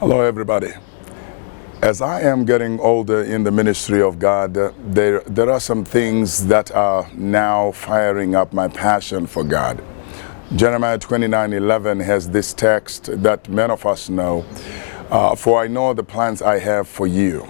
Hello, everybody. As I am getting older in the ministry of God, there are some things that are now firing up my passion for God. Jeremiah 29:11 has this text that many of us know, for I know the plans I have for you.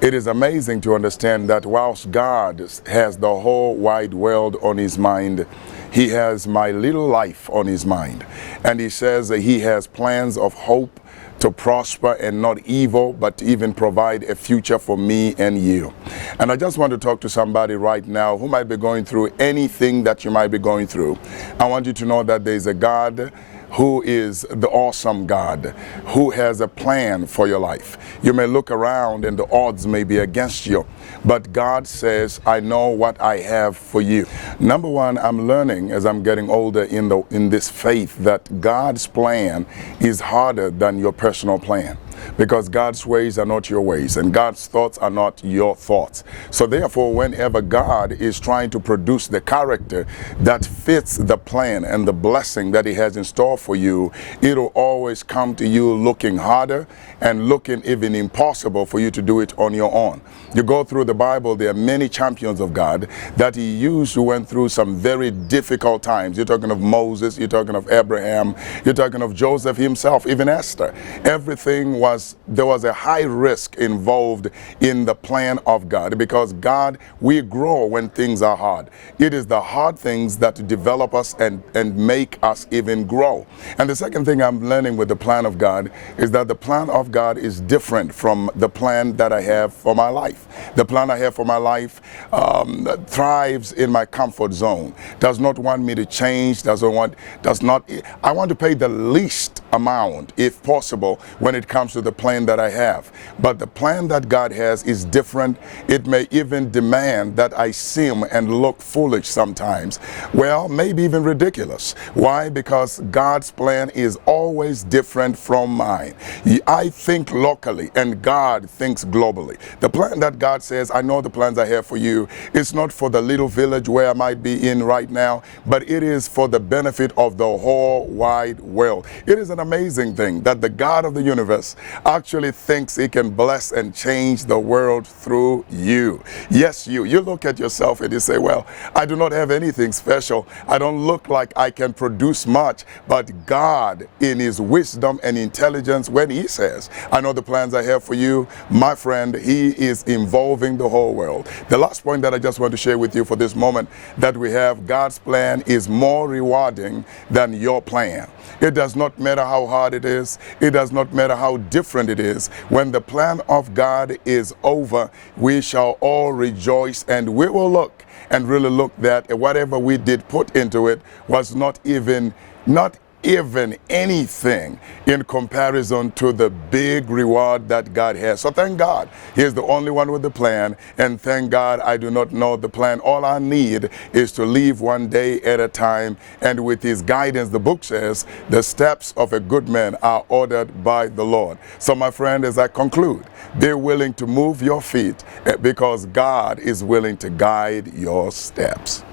It is amazing to understand that whilst God has the whole wide world on his mind, he has my little life on his mind. And he says that he has plans of hope to prosper and not evil, but to even provide a future for me and you. And I just want to talk to somebody right now who might be going through anything that you might be going through. I want you to know that there is a God who is the awesome God, who has a plan for your life. You may look around and the odds may be against you, but God says, I know what I have for you. Number one, I'm learning as I'm getting older in this faith that God's plan is harder than your personal plan, because God's ways are not your ways and God's thoughts are not your thoughts. So therefore, whenever God is trying to produce the character that fits the plan and the blessing that he has in store for you, it'll always come to you looking harder and looking even impossible for you to do it on your own. You go through the Bible, there are many champions of God that he used who went through some very difficult times. You're talking of Moses, you're talking of Abraham, you're talking of Joseph himself, even Esther. There was a high risk involved in the plan of God, because God, we grow when things are hard. It is the hard things that develop us and make us even grow. And the second thing I'm learning with the plan of God is that the plan of God is different from the plan that I have for my life. The plan I have for my life thrives in my comfort zone, does not want me to change, I want to pay the least amount, if possible, when it comes to the plan that I have. But the plan that God has is different. It may even demand that I seem and look foolish sometimes. Well, maybe even ridiculous. Why? Because God's plan is always different from mine. I think locally and God thinks globally. The plan that God says, I know the plans I have for you, it's not for the little village where I might be in right now, but it is for the benefit of the whole wide world. It is an amazing thing that the God of the universe actually thinks he can bless and change the world through you. Yes, you. You look at yourself and you say, well, I do not have anything special. I don't look like I can produce much. But God, in his wisdom and intelligence, when he says, I know the plans I have for you, my friend, he is involving the whole world. The last point that I just want to share with you for this moment that we have, God's plan is more rewarding than your plan. It does not matter how hard it is. It does not matter how different it is. When the plan of God is over, we shall all rejoice, and we will look and really look that whatever we did put into it was not even anything in comparison to the big reward that God has. So thank God he is the only one with the plan, and thank God I do not know the plan. All I need is to live one day at a time, and with his guidance, the book says, the steps of a good man are ordered by the Lord. So my friend, as I conclude, be willing to move your feet, because God is willing to guide your steps.